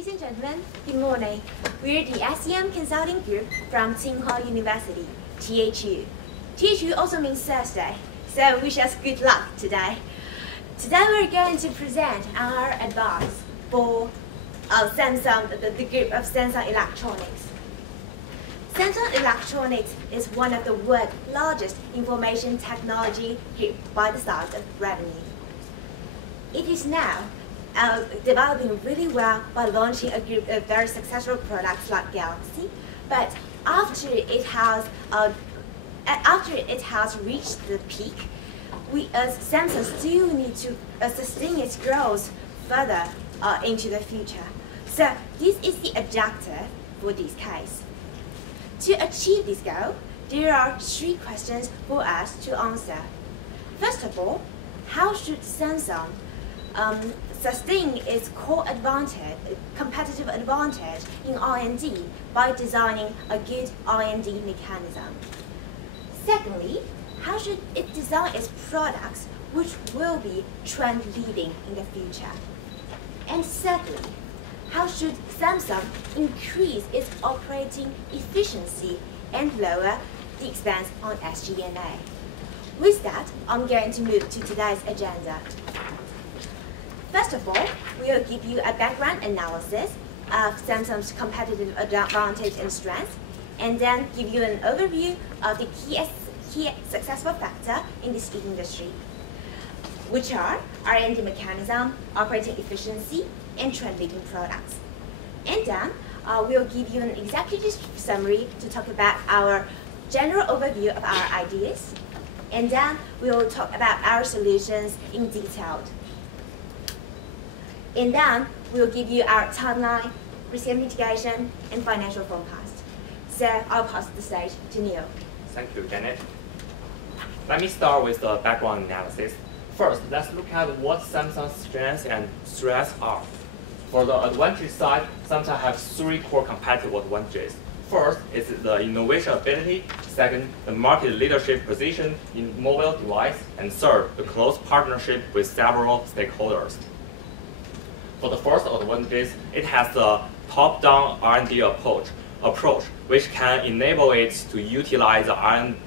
Ladies and gentlemen, good morning. We're the SEM Consulting Group from Tsinghua University, THU. THU also means Thursday, so wish us good luck today. Today we're going to present our advice for Samsung, the group of Samsung Electronics. Samsung Electronics is one of the world's largest information technology group by the size of revenue. It is now developing really well by launching a group of very successful products like Galaxy, but after it has reached the peak, we as Samsung still need to sustain its growth further into the future. So this is the objective for this case. To achieve this goal, there are 3 questions for us to answer. First of all, how should Samsung sustain its core advantage, competitive advantage in R&D by designing a good R&D mechanism? Secondly, how should it design its products which will be trend leading in the future? And thirdly, how should Samsung increase its operating efficiency and lower the expense on SG&A? With that, I'm going to move to today's agenda. First of all, we will give you a background analysis of Samsung's competitive advantage and strengths, and then give you an overview of the key successful factors in this industry, which are R&D mechanism, operating efficiency, and trend-leading products. And then we'll give you an executive summary to talk about our general overview of our ideas, and then we'll talk about our solutions in detail. And then we'll give you our timeline, risk mitigation, and financial forecast. So I'll pass the stage to Neil. Thank you, Janet. Let me start with the background analysis. First, let's look at what Samsung's strengths and threats are. For the advantage side, Samsung has 3 core competitive advantages. First is the innovation ability. Second, the market leadership position in mobile device. And third, the close partnership with several stakeholders. For the first advantage, it has the top-down R&D approach, which can enable it to utilize the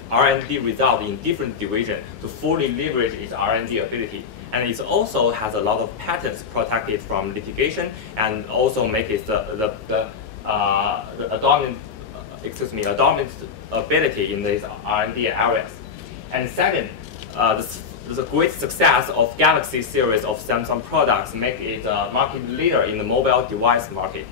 R&D result in different divisions to fully leverage its R&D ability. And it also has a lot of patents protected from litigation, and also make it the dominant ability in these R&D areas. And second, the great success of Galaxy series of Samsung products make it a market leader in the mobile device market.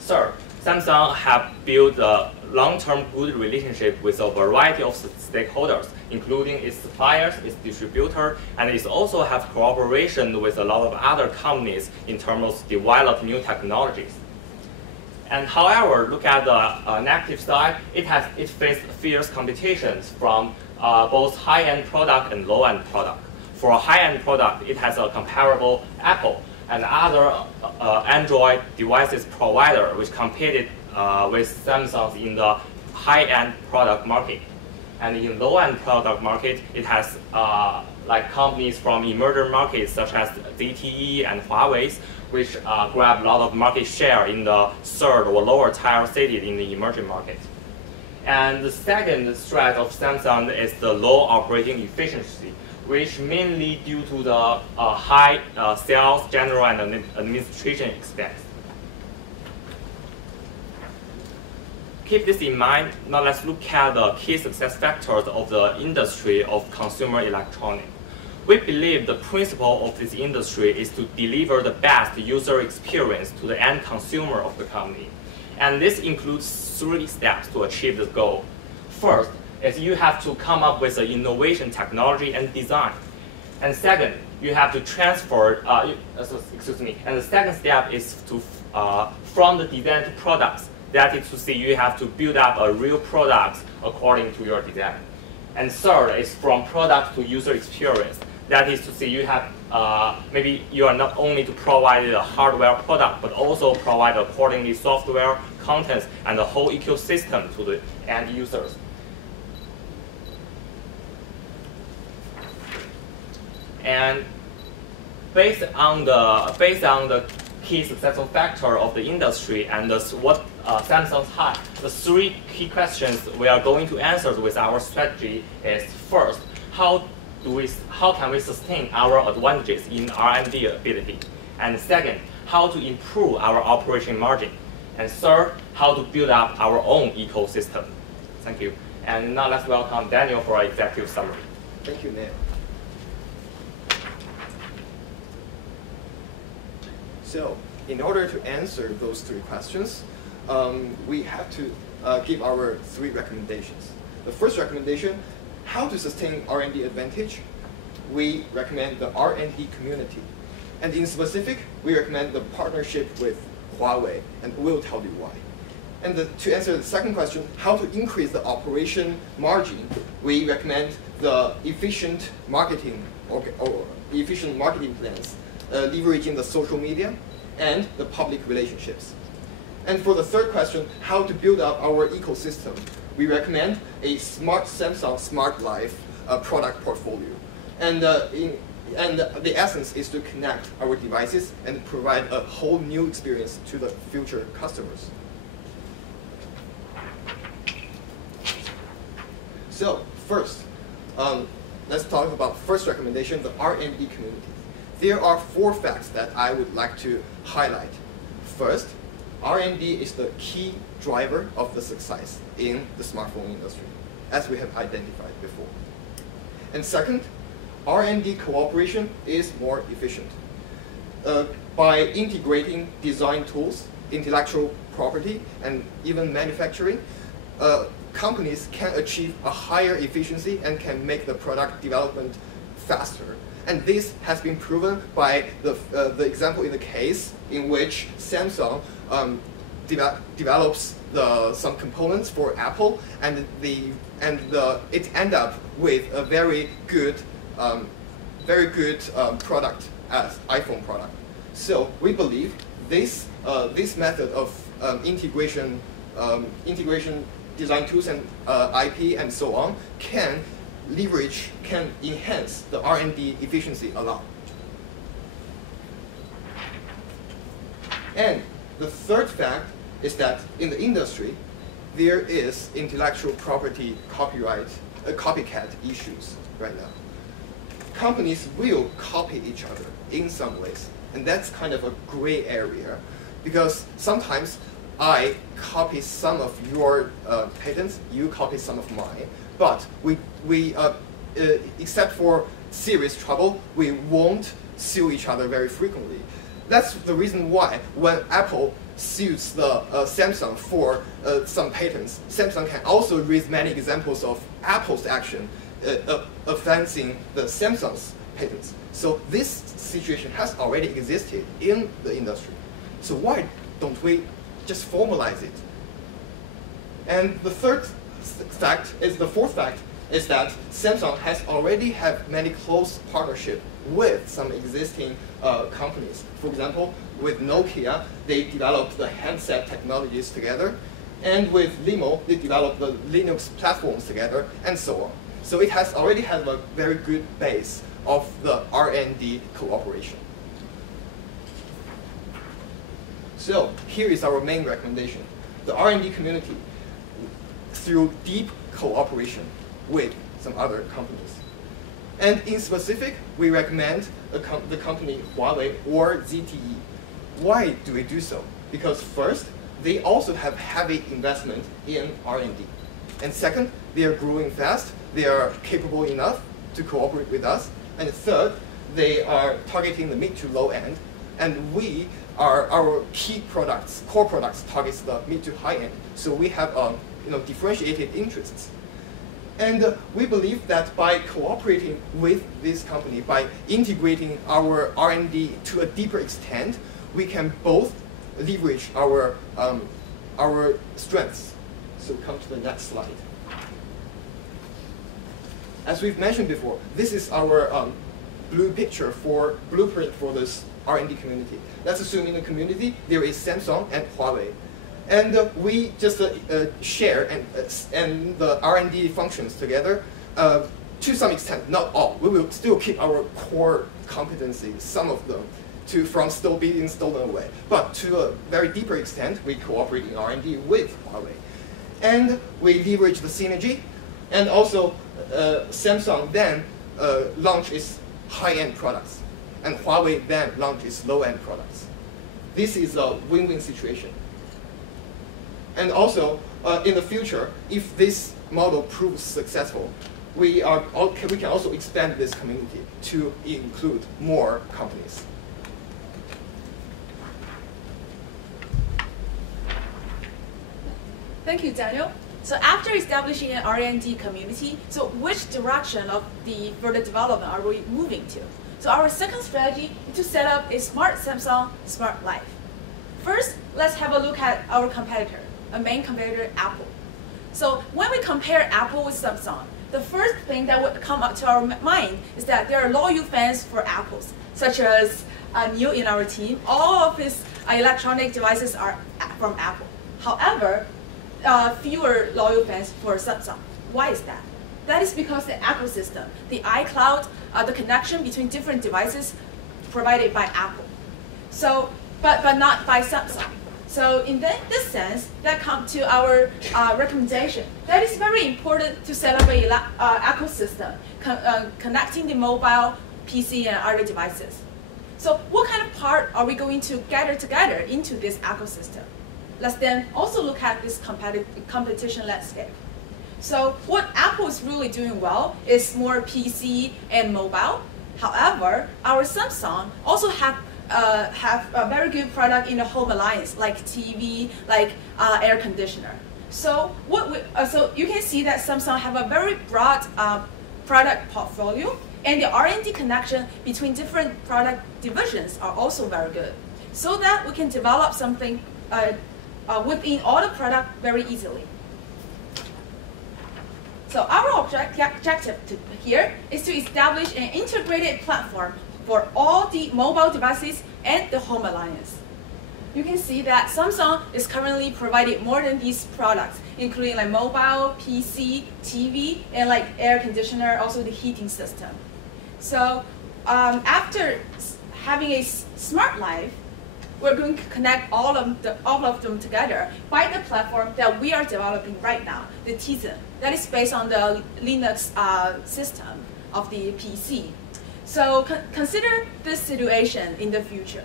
Third, Samsung have built a long-term good relationship with a variety of stakeholders, including its suppliers, its distributors, and it also has cooperation with a lot of other companies in terms of develop new technologies. And however, look at the negative side, it faces fierce competitions from both high-end product and low-end product. For a high-end product, it has a comparable Apple and other Android devices provider which competed with Samsung in the high-end product market. And in low-end product market, it has like companies from emerging markets such as ZTE and Huawei, which grab a lot of market share in the third or lower tier cities in the emerging market. And the second threat of Samsung is the low operating efficiency, which mainly due to the high sales, general, and administration expense. Keep this in mind. Now let's look at the key success factors of the industry of consumer electronics. We believe the principle of this industry is to deliver the best user experience to the end consumer of the company. And this includes 3 steps to achieve this goal. First is you have to come up with an innovation technology and design. And second, you have to transfer, and the second step is to, from the design to products. That is to say, you have to build up a real product according to your design. And third is from product to user experience. That is to say, you have maybe you are not only to provide a hardware product, but also provide accordingly software, contents, and the whole ecosystem to the end users. And based on the key successful factor of the industry and what Samsung's have. The three key questions we are going to answer with our strategy is: first, how can we sustain our advantages in R&D ability? And second, how to improve our operation margin? And third, how to build up our own ecosystem. Thank you. And now let's welcome Daniel for our executive summary. Thank you, Neil. So, in order to answer those three questions, we have to give our three recommendations. The first recommendation, how to sustain R&D advantage. We recommend the R&D community. And in specific, we recommend the partnership with Huawei, and we'll tell you why. And to answer the second question, how to increase the operation margin, we recommend the efficient marketing or efficient marketing plans, leveraging the social media and the public relationships. And for the third question, how to build up our ecosystem, we recommend a smart Samsung Smart Life product portfolio. And the essence is to connect our devices and provide a whole new experience to the future customers. So first, let's talk about first recommendation, the R&D community. There are 4 facts that I would like to highlight. First, R&D is the key driver of the success in the smartphone industry, as we have identified before. And second, R&D cooperation is more efficient. By integrating design tools, intellectual property, and even manufacturing, companies can achieve a higher efficiency and can make the product development faster. And this has been proven by the example in the case in which Samsung develops some components for Apple, and it ends up with a very good product as iPhone product. So we believe this method of integration design tools and IP and so on can enhance the R&D efficiency a lot. And the third fact is that in the industry, there is intellectual property copycat issues right now. Companies will copy each other in some ways, and that's kind of a gray area, because sometimes I copy some of your patents, you copy some of mine, but except for serious trouble, we won't sue each other very frequently. That's the reason why when Apple sues the Samsung for some patents, Samsung can also raise many examples of Apple's action offending the Samsung's patents. So this situation has already existed in the industry. So why don't we just formalize it? And the fourth fact is that Samsung has already had many close partnerships with some existing companies. For example, with Nokia, they developed the handset technologies together, and with Limo, they developed the Linux platforms together, and so on. So it has already had a very good base of the R&D cooperation. So here is our main recommendation. The R&D community, through deep cooperation with some other companies. And in specific, we recommend the company Huawei or ZTE. Why do we do so? Because first, they also have heavy investment in R&D. And second, they are growing fast. They are capable enough to cooperate with us. And third, they are targeting the mid to low end. And our key products, core products, targets the mid to high end. So we have differentiated interests. And we believe that by cooperating with this company, by integrating our R&D to a deeper extent, we can both leverage our strengths. So come to the next slide. As we've mentioned before, this is our blueprint for this R&D community. Let's assume in the community there is Samsung and Huawei. And we just share and the R&D functions together to some extent, not all. We will still keep our core competencies, some of them, from still being stolen away. But to a very deeper extent, we cooperate in R&D with Huawei. And we leverage the synergy. And also, Samsung then launched its high-end products. And Huawei then launched its low-end products. This is a win-win situation. And also, in the future, if this model proves successful, we can also expand this community to include more companies. Thank you, Daniel. So after establishing an R&D community, so which direction of the further development are we moving to? So our second strategy is to set up a smart Samsung Smart Life. First, let's have a look at our competitor, a main competitor, Apple. So when we compare Apple with Samsung, the first thing that would come up to our mind is that there are loyal fans for Apples, such as Neil in our team. All of his electronic devices are from Apple. However, fewer loyal fans for Samsung. Why is that? That is because the ecosystem, the iCloud, the connection between different devices provided by Apple. So, but not by Samsung. So in this sense, that comes to our recommendation. That is very important to set up an ecosystem connecting the mobile, PC, and other devices. So what kind of part are we going to gather together into this ecosystem? Let's then also look at this competition landscape. So what Apple is really doing well is more PC and mobile. However, our Samsung also have a very good product in the home alliance, like TV, like air conditioner. So so you can see that Samsung have a very broad product portfolio, and the R&D connection between different product divisions are also very good, so that we can develop something within all the product very easily. So our objective here is to establish an integrated platform for all the mobile devices and the home alliance. You can see that Samsung is currently providing more than these products, including like mobile, PC, TV, and like air conditioner, also the heating system. So after having a smart life, we're going to connect all of them together by the platform that we are developing right now, the THU. That is based on the Linux system of the PC. So consider this situation in the future.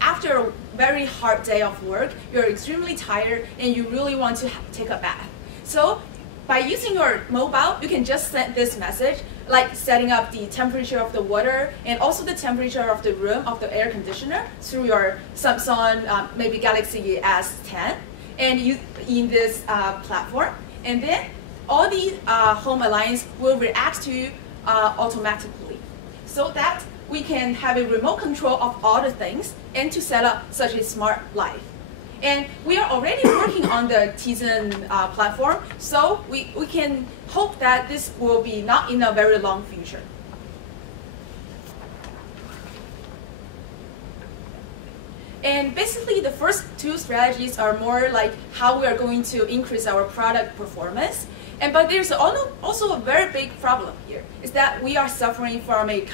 After a very hard day of work, you're extremely tired and you really want to take a bath. So by using your mobile, you can just send this message, like setting up the temperature of the water and also the temperature of the room of the air conditioner through your Samsung, maybe Galaxy S10, and in this platform. And then all the home alliance will react to you automatically, so that we can have a remote control of all the things and to set up such a smart life. And we are already working on the Tizen platform, so we can hope that this will be not in a very long future. And basically, the first two strategies are more like how we are going to increase our product performance. But there's also a very big problem here, is that we are suffering from a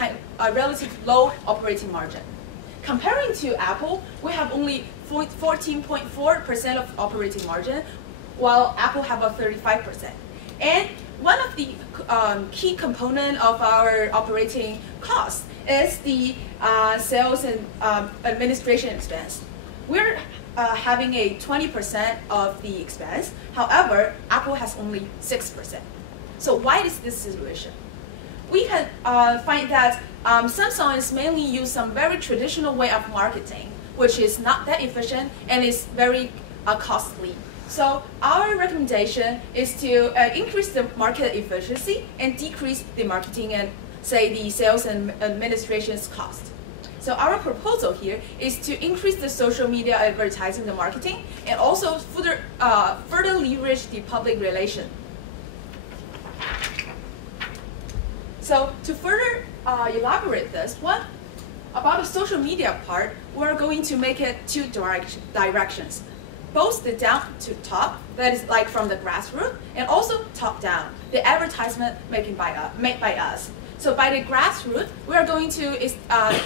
relatively low operating margin. Comparing to Apple, we have only 14.4% of operating margin, while Apple have a 35%. And one of the key component of our operating costs is the sales and administration expense. We're having a 20% of the expense. However, Apple has only 6%. So why is this situation? We can find that Samsung is mainly use some very traditional way of marketing, which is not that efficient and is very costly. So our recommendation is to increase the market efficiency and decrease the marketing and, say, the sales and administration's cost. So our proposal here is to increase the social media advertising, the marketing, and also further leverage the public relation. So to further elaborate this one, about the social media part, we're going to make it two directions. both the down to top, that is like from the grassroots, and also top down, the advertisement made by us. So by the grassroots, we are going to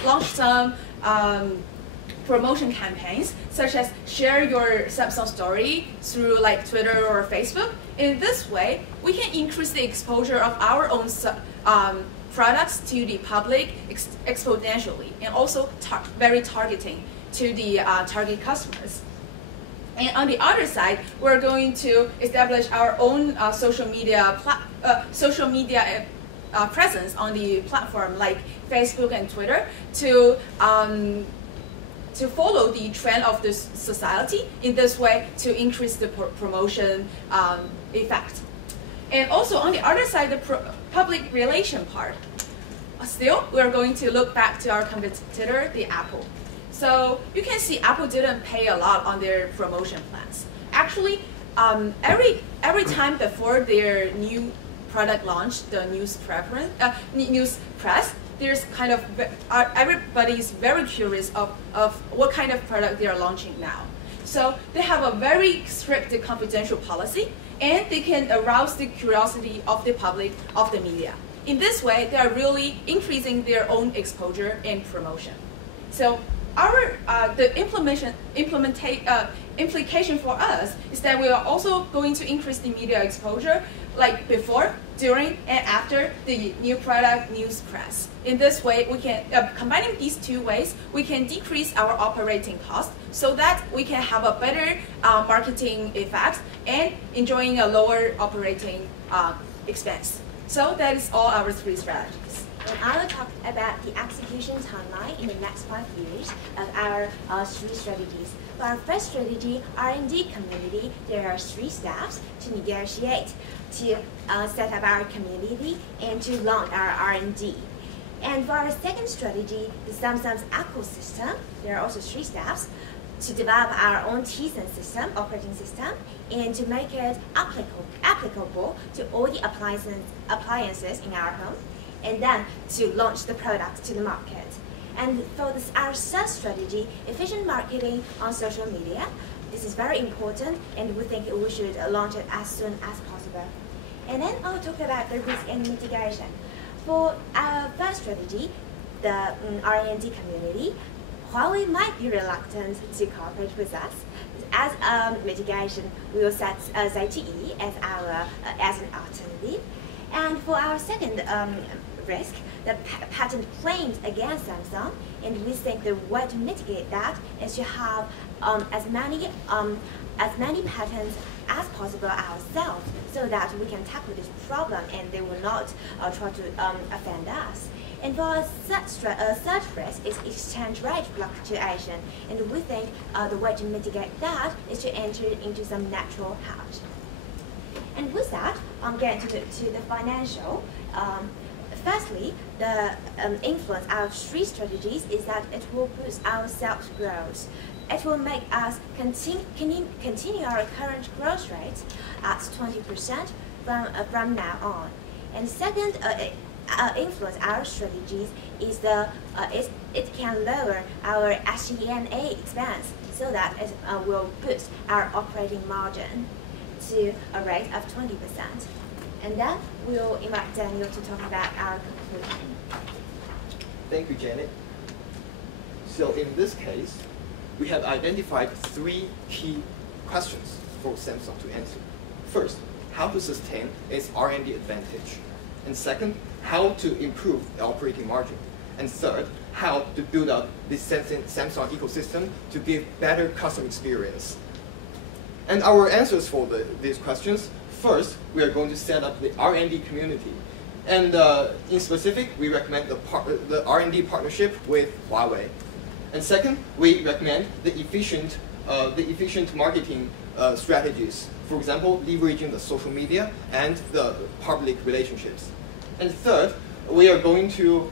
launch some promotion campaigns, such as share your Samsung story through like Twitter or Facebook. In this way, we can increase the exposure of our own products to the public exponentially, and also very targeting to the target customers. And on the other side, we're going to establish our own social media presence on the platform like Facebook and Twitter to follow the trend of this society in this way to increase the promotion effect. And also on the other side, the public relation part. Still, we're going to look back to our competitor, the Apple. So you can see Apple didn't pay a lot on their promotion plans. Actually, every time before their new product launch, the news press, there's kind of everybody's very curious of what kind of product they are launching now. So they have a very strict confidential policy, and they can arouse the curiosity of the public, of the media. In this way, they are really increasing their own exposure and promotion. So the implication for us is that we are also going to increase the media exposure like before, during, and after the new product news press. In this way, we can, combining these two ways, we can decrease our operating cost so that we can have a better marketing effect and enjoying a lower operating expense. So that is all our 3 strategies. And I will talk about the execution timeline in the next 5 years of our 3 strategies. For our first strategy, R&D community, there are 3 steps to negotiate, to set up our community, and to launch our R&D. And for our second strategy, the Samsung's ecosystem, there are also 3 steps to develop our own Tizen system, operating system, and to make it applicable to all the appliances in our home, and then to launch the products to the market. And for this, our third strategy, efficient marketing on social media, this is very important, and we think we should launch it as soon as possible. And then I'll talk about the risk and mitigation. For our first strategy, the R&D community, while we might be reluctant to cooperate with us, as a mitigation, we will set ZTE as an alternative. And for our second risk, the patent claims against Samsung, and we think the way to mitigate that is to have as many patents as possible ourselves, so that we can tackle this problem and they will not try to offend us. And for our third risk is exchange rate fluctuation, and we think the way to mitigate that is to enter into some natural hedge. And with that, I'm getting to the financial. Firstly, the influence of 3 strategies is that it will boost our sales growth. It will make us continue our current growth rate at 20% from now on. And second, influence our strategies is it can lower our SG&A expense, so that it will boost our operating margin to a rate of 20%. And then we'll invite Daniel to talk about our conclusion. Thank you, Janet. So in this case, we have identified 3 key questions for Samsung to answer. First, how to sustain its R&D advantage. And second, how to improve the operating margin. And third, how to build up the Samsung ecosystem to give better customer experience. And our answers for these questions: first, we are going to set up the R&D community. And in specific, we recommend the R&D partnership with Huawei. And second, we recommend the efficient marketing strategies. For example, leveraging the social media and the public relationships. And third, we are going to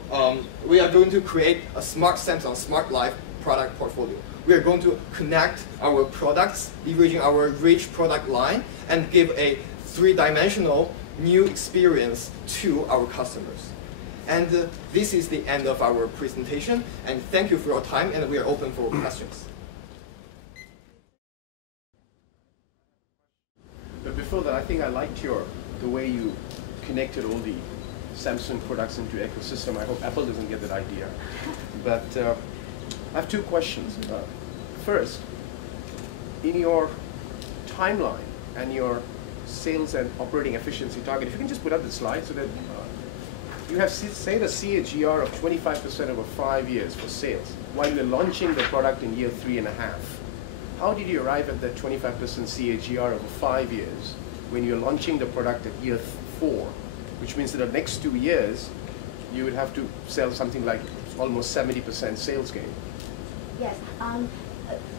create a smart Samsung Smart Life product portfolio. We are going to connect our products, leveraging our rich product line, and give a 3-dimensional new experience to our customers. And this is the end of our presentation. And thank you for your time, and we are open for questions. before that, I think I liked the way you connected all the Samsung products into ecosystem. I hope Apple doesn't get that idea. But I have two questions. First, in your timeline and your sales and operating efficiency target, if you can just put up the slide so that you have set a CAGR of 25% over 5 years for sales, while you're launching the product in year 3.5. How did you arrive at that 25% CAGR over 5 years when you're launching the product at year 4, which means that the next 2 years, you would have to sell something like almost 70% sales gain? Yes.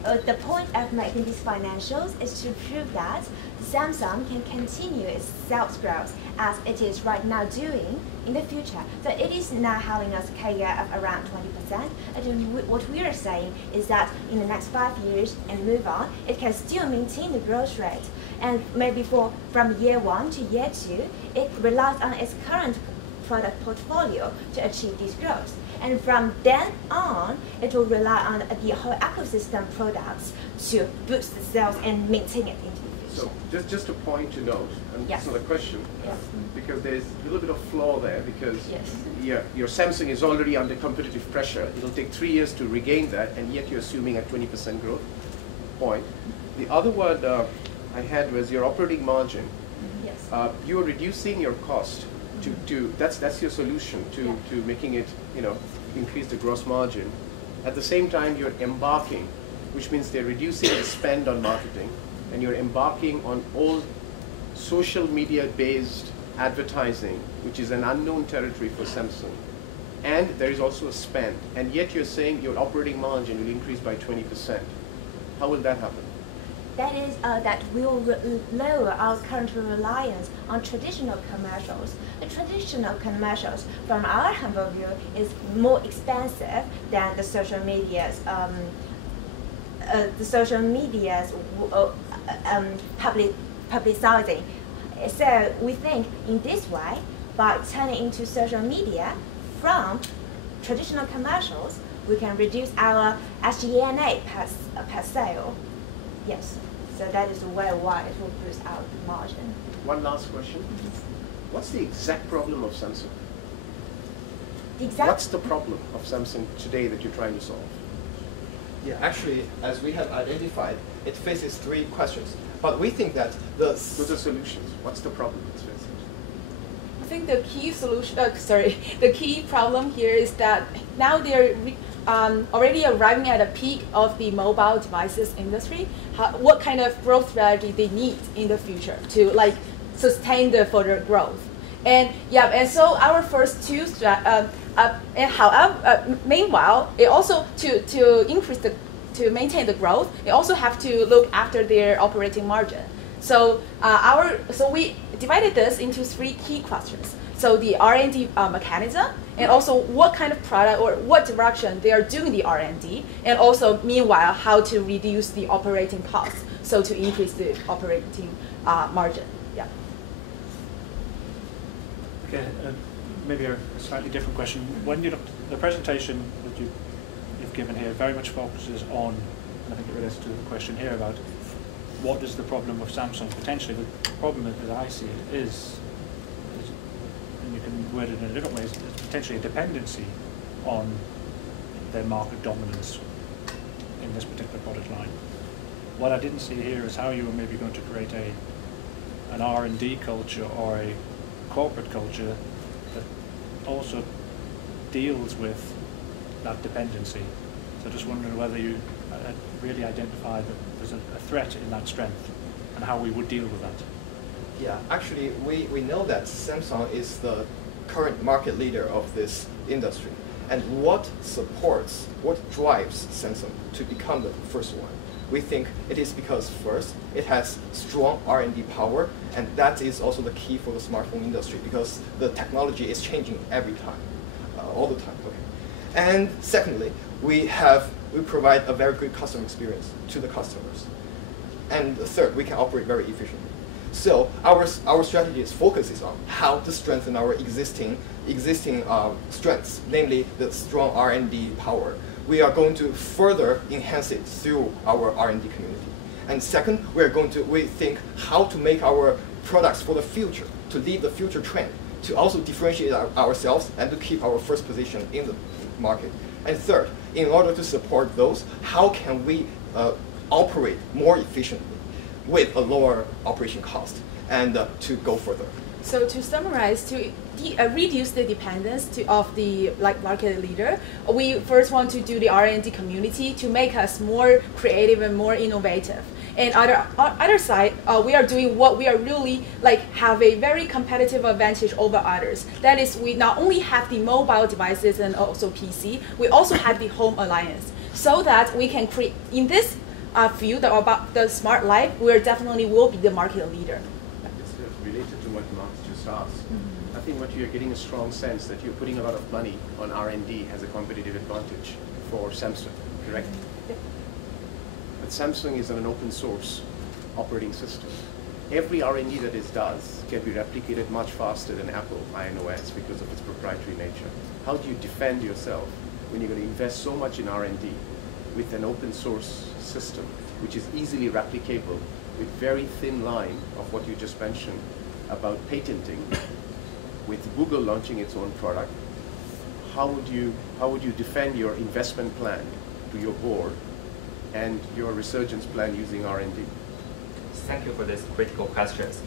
The point of making these financials is to prove that Samsung can continue its sales growth as it is right now doing in the future. So it is now having a CAGR of around 20%. And what we are saying is that in the next 5 years and move on, it can still maintain the growth rate. And maybe from year 1 to year 2, it relies on its current product portfolio to achieve this growth. And from then on, it will rely on the whole ecosystem products to boost the sales and maintain it into the future. So just a point to note, and Yes. it's not a question, Yes. because there's a little bit of flaw there, because Yes. your Samsung is already under competitive pressure. It'll take 3 years to regain that, and yet you're assuming a 20% growth point. The other one I had was your operating margin. Yes. You're reducing your cost that's your solution to making it, increase the gross margin. At the same time, you're embarking, which means they're reducing the spend on marketing, and you're embarking on all social media-based advertising, which is an unknown territory for Samsung. And there is also a spend, and yet you're saying your operating margin will increase by 20%. How will that happen? That is, that will lower our current reliance on traditional commercials. The traditional commercials, from our humble view, is more expensive than the social media's publicizing. So we think in this way, by turning into social media from traditional commercials, we can reduce our SG&A per sale. Yes, so that is why it will boost our margin. One last question. What's the exact problem of Samsung? What's the problem of Samsung today that you're trying to solve? Yeah, actually, as we have identified, it faces 3 questions. But we think that those are solutions. What's the problem it's facing? I think the key solution, the key problem here is that now they're already arriving at a peak of the mobile devices industry. What kind of growth strategy they need in the future to sustain the further growth? And so our first 2 meanwhile, it also to maintain the growth, they also have to look after their operating margin. So we divided this into 3 key questions. So the R&D mechanism, and also what kind of product or what direction they are doing the R&D, and also meanwhile how to reduce the operating costs, so to increase the operating margin. Yeah. Okay, maybe a slightly different question. When you look, the presentation that you've given here very much focuses on, and I think it relates to the question here about what is the problem of Samsung potentially. The problem, as I see it, is and you can word it in a different way, is potentially a dependency on their market dominance in this particular product line. What I didn't see here is how you were maybe going to create an R&D culture or a corporate culture that also deals with that dependency. So just wondering whether you really identify that there's a threat in that strength and how we would deal with that. Yeah, actually, we know that Samsung is the current market leader of this industry. And what drives Samsung to become the first one? We think it is because, first, it has strong R&D power, and that is also the key for the smartphone industry because the technology is changing every time, all the time. Okay. And secondly, we provide a very good customer experience to the customers. And third, we can operate very efficiently. So our strategy focuses on how to strengthen our existing strengths, namely the strong R&D power. We are going to further enhance it through our R&D community. And second, we think how to make our products for the future, to lead the future trend, to also differentiate ourselves and to keep our first position in the market. And third, in order to support those, how can we operate more efficiently with a lower operation cost and to go further. So to summarize, to reduce the dependence of the market leader, we first want to do the R&D community to make us more creative and more innovative. And other side, we are doing what we are really have a very competitive advantage over others. That is, we not only have the mobile devices and also PC, we also have the home alliance, so that we can create in this field about the smart life. We definitely will be the market leader. It's related to what Mark just asked. I think what you're getting a strong sense that you're putting a lot of money on R&D as a competitive advantage for Samsung, correct? Yeah. But Samsung is an open source operating system. Every R&D that it does can be replicated much faster than Apple iOS because of its proprietary nature. How do you defend yourself when you're going to invest so much in R&D with an open source system which is easily replicable with very thin line of what you just mentioned about patenting, with Google launching its own product? How would you defend your investment plan to your board and your resurgence plan using R&D? Thank you for these critical questions.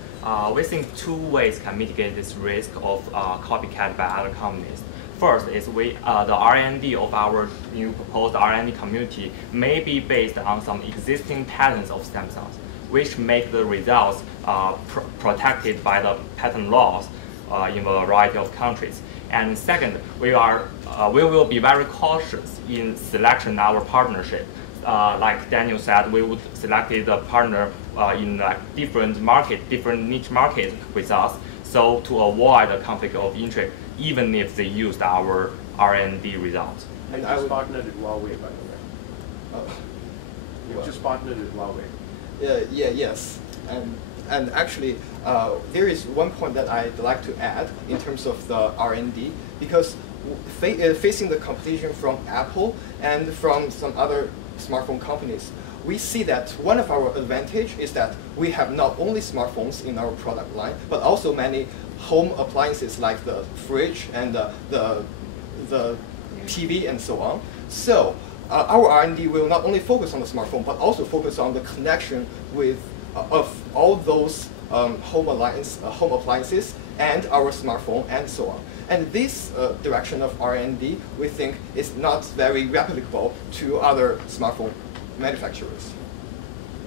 We think two ways can mitigate this risk of copycat by other companies. First is the R&D of our new proposed R&D community may be based on some existing patents of Samsung, which make the results protected by the patent laws in a variety of countries. And second, we will be very cautious in selection our partnership. Like Daniel said, we would select a partner in different niche markets with us, so to avoid a conflict of interest, even if they used our R&D results. And I partnered with Huawei, by the way. You just partnered with Huawei. Yes. And actually, there is one point that I'd like to add in terms of the R&D, because facing the competition from Apple and from some other smartphone companies, we see that one of our advantage is that we have not only smartphones in our product line, but also many home appliances like the fridge and the TV and so on. So our R&D will not only focus on the smartphone, but also focus on the connection with of all those home appliances and our smartphone and so on. And this direction of R&D, we think, is not very replicable to other smartphone manufacturers.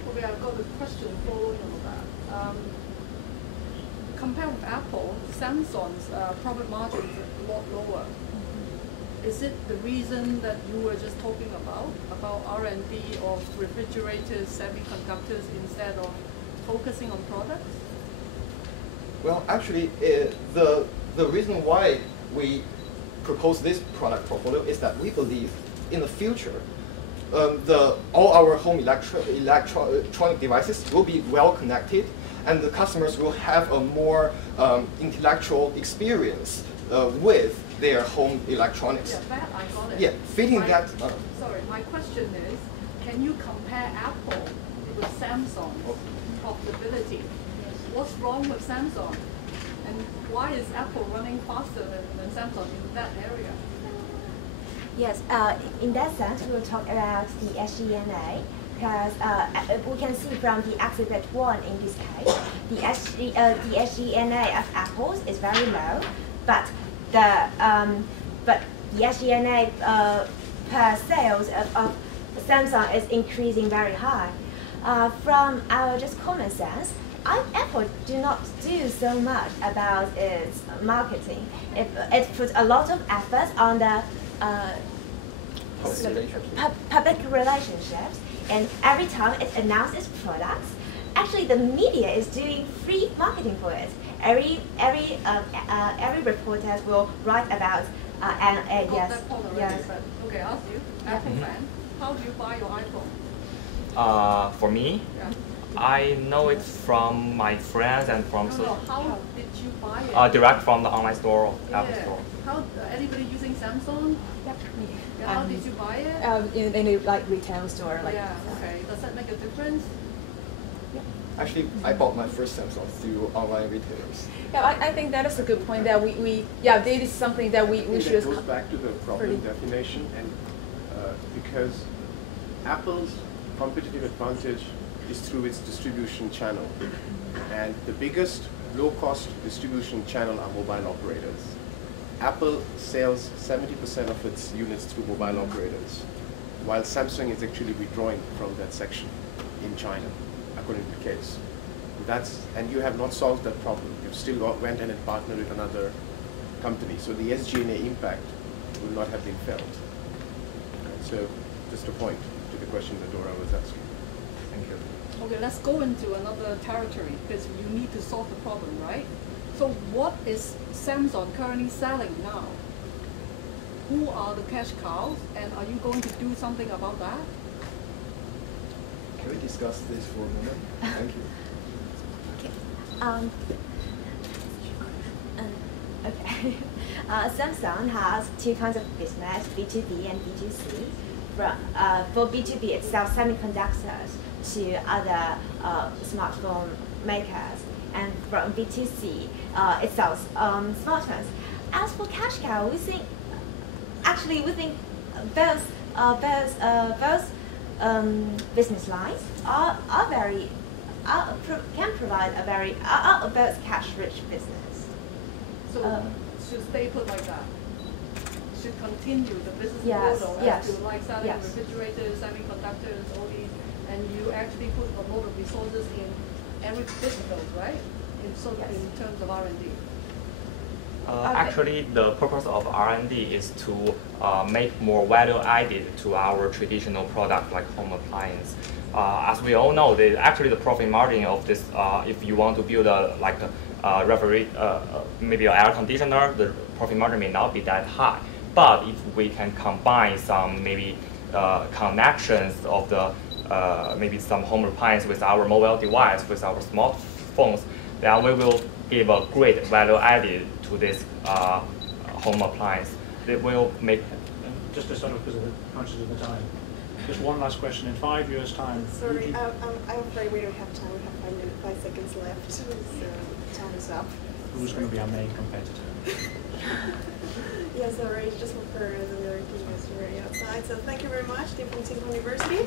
Okay, I've got a question following on that. Compared with Apple, Samsung's profit margin is a lot lower. Is it the reason that you were just talking about R&D of refrigerators, semiconductors, instead of focusing on products? Well, actually, the reason why we propose this product portfolio is that we believe in the future, all our home electronic devices will be well connected, and the customers will have a more intellectual experience with their home electronics. Yeah, that I got it. Yeah, fitting that. Sorry, my question is, can you compare Apple with Samsung's profitability? What's wrong with Samsung? And why is Apple running faster than Samsung in that area? Yes, in that sense, we'll talk about the SG&A, because we can see from the Exhibit 1 in this case, the SG&A of Apple's is very low, but the SG&A per sales of Samsung is increasing very high. From our just common sense, Apple do not do so much about its marketing. It puts a lot of effort on the public relationships, and every time it announces its products, actually the media is doing free marketing for it. Every reporter will write about yes. Okay, I'll ask you, Apple fan, how do you buy your iPhone? For me, Yeah. I know it from my friends and from How did you buy it? direct from the online store, Apple Yeah. store. How anybody using Samsung? Yeah, how did you buy it? In a retail store, Yeah, okay. Does that make a difference? Actually, I bought my first Samsung through online retailers. Yeah, I think that is a good point that yeah, this is something that we should. That goes back to the problem definition, and because Apple's competitive advantage is through its distribution channel, and the biggest low-cost distribution channel are mobile operators. Apple sells 70% of its units through mobile operators, while Samsung is actually withdrawing from that section in China, according to the case. And you have not solved that problem. You've still went and partnered with another company. So the SG&A impact will not have been felt. So just a point to the question that Dora was asking. Thank you. Okay, let's go into another territory because you need to solve the problem, right? So what is Samsung currently selling now? Who are the cash cows, and are you going to do something about that? Can we discuss this for a moment? Thank you. Okay. Samsung has two kinds of business, B2B and B2C. For B2B, it sells semiconductors to other smartphone makers, and from B2C, it sells smartphones. As for cash cow, we think both business lines can provide both cash-rich business. So should stay put like that? Should continue the business Yes, model yes, as to like selling yes. refrigerators, semiconductors, all these, and you actually put a lot of resources in every business of those, right? In terms of R&D. Actually, the purpose of R&D is to make more value added to our traditional product like home appliance. As we all know, actually the profit margin of this, if you want to build maybe an air conditioner, the profit margin may not be that high. But if we can combine some maybe connections of the maybe some home appliance with our mobile device, with our smartphones, then we will give a great value added to this home appliance. It will make. Just to sort of, because of the conscious of the time, just one last question. In 5 years' time, sorry, I'm afraid we don't have time. We have 5 seconds left, so time is up. Who's going to be our main competitor? Yeah, sorry, just for the other team is already outside. So thank you very much, team from Tsinghua University.